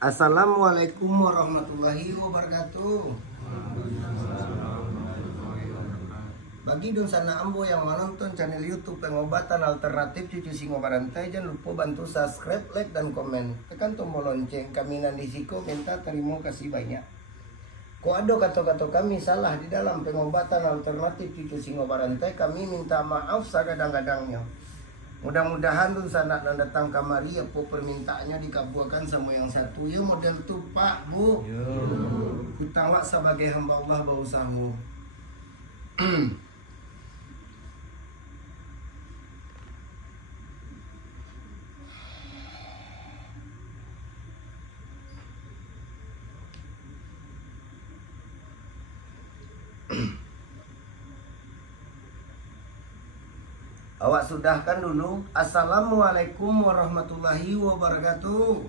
Assalamualaikum warahmatullahi wabarakatuh. Bagi donsana ambo yang menonton channel YouTube Pengobatan Alternatif Cucu Singo Barantai, jangan lupa bantu subscribe, like, dan komen. Tekan tombol lonceng. Kami Nandisiko minta terima kasih banyak. Kok ada kata-kata kami salah di dalam Pengobatan Alternatif Cucu Singo Barantai, kami minta maaf segadang-gadangnya. Mudah-mudahan tuh sanak dan datang kamari apa permintaannya dikabulkan sama yang satu. Ya model tuh Pak Bu. Kita wak sebagai hamba Allah berusaha. Awak sudahkan dulu. Assalamualaikum warahmatullahi wabarakatuh.